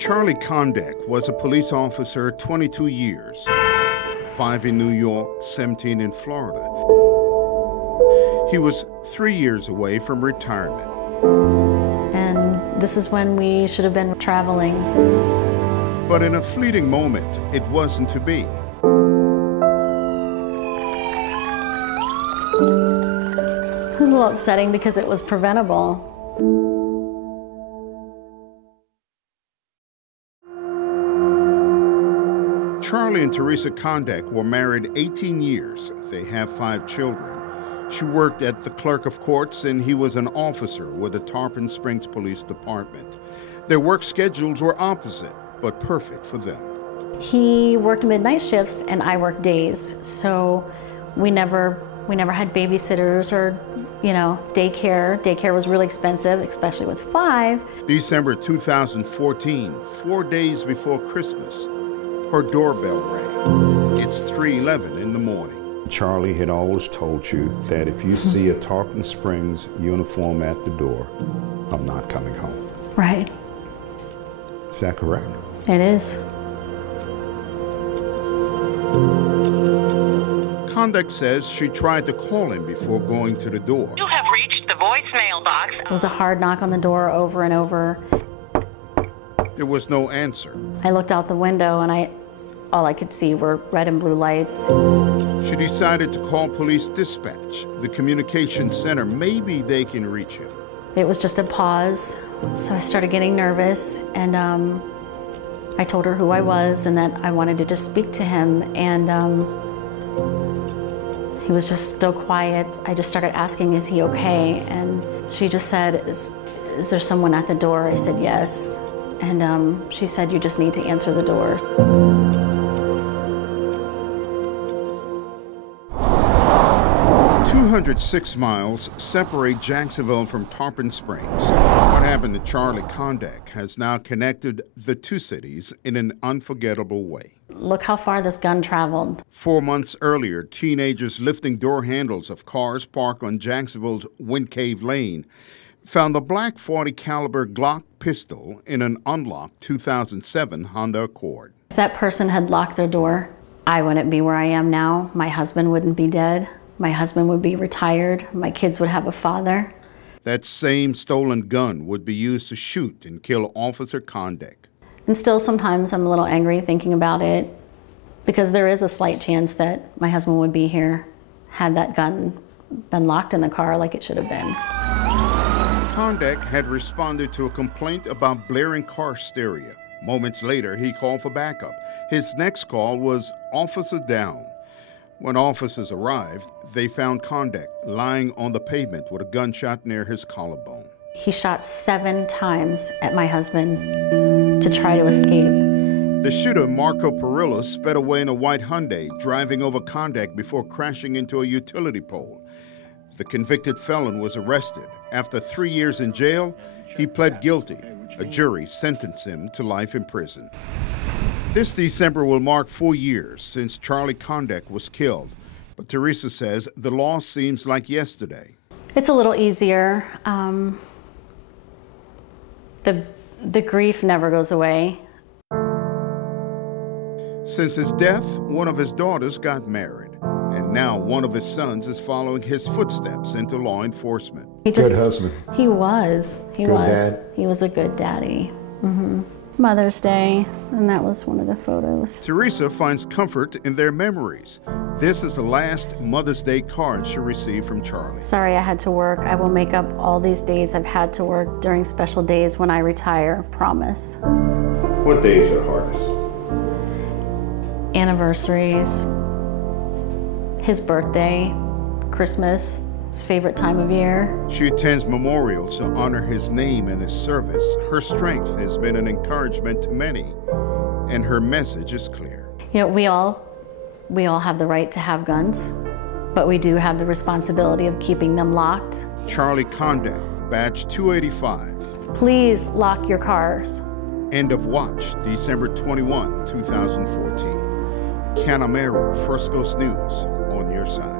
Charlie Kondek was a police officer 22 years, 5 in New York, 17 in Florida. He was 3 years away from retirement. And this is when we should have been traveling. But in a fleeting moment, it wasn't to be. It was a little upsetting because it was preventable. Charlie and Teresa Kondek were married 18 years. They have 5 children. She worked at the clerk of courts and he was an officer with the Tarpon Springs Police Department. Their work schedules were opposite, but perfect for them. He worked midnight shifts and I worked days, so we never had babysitters or, daycare. Daycare was really expensive, especially with 5. December 2014, 4 days before Christmas, her doorbell rang. It's 3:11 in the morning. Charlie had always told you that if you see a Tarpon Springs uniform at the door, I'm not coming home. Right. Is that correct? It is. Kondek says she tried to call him before going to the door. You have reached the voicemail box. It was a hard knock on the door over and over. There was no answer. I looked out the window and all I could see were red and blue lights. She decided to call police dispatch, the communication center. Maybe they can reach him. It was just a pause, so I started getting nervous, and I told her who I was and that I wanted to just speak to him, and he was just still quiet. I just started asking, is he okay? And she just said, is there someone at the door? I said, yes. And she said, you just need to answer the door. 206 miles separate Jacksonville from Tarpon Springs. What happened to Charlie Kondek has now connected the two cities in an unforgettable way. Look how far this gun traveled. 4 months earlier, teenagers lifting door handles of cars parked on Jacksonville's Wind Cave Lane found a black .40 caliber Glock pistol in an unlocked 2007 Honda Accord. If that person had locked their door, I wouldn't be where I am now. My husband wouldn't be dead. My husband would be retired. My kids would have a father. That same stolen gun would be used to shoot and kill Officer Kondek. And still sometimes I'm a little angry thinking about it, because there is a slight chance that my husband would be here had that gun been locked in the car like it should have been. Kondek had responded to a complaint about blaring car stereo. Moments later, he called for backup. His next call was officer down. When officers arrived, they found Kondek lying on the pavement with a gunshot near his collarbone. He shot 7 times at my husband to try to escape. The shooter, Marco Perillo, sped away in a white Hyundai, driving over Kondek before crashing into a utility pole. The convicted felon was arrested. After 3 years in jail, he pled guilty. A jury sentenced him to life in prison. This December will mark 4 years since Charlie Kondek was killed, but Teresa says the loss seems like yesterday. It's a little easier. The grief never goes away. Since his death, one of his daughters got married, and now one of his sons is following his footsteps into law enforcement. Good husband. He was. Good dad. He was a good daddy. Mother's Day, and that was one of the photos. Teresa finds comfort in their memories. This is the last Mother's Day card she received from Charlie. Sorry I had to work. I will make up all these days I've had to work during special days when I retire, promise. What days are hardest? Anniversaries, his birthday, Christmas, his favorite time of year. She attends memorials to honor his name and his service. Her strength has been an encouragement to many, and her message is clear. We all have the right to have guns, but we do have the responsibility of keeping them locked. Charlie Kondek, badge 285. Please lock your cars. End of watch, December 21, 2014. Canamero, First Coast News, on your side.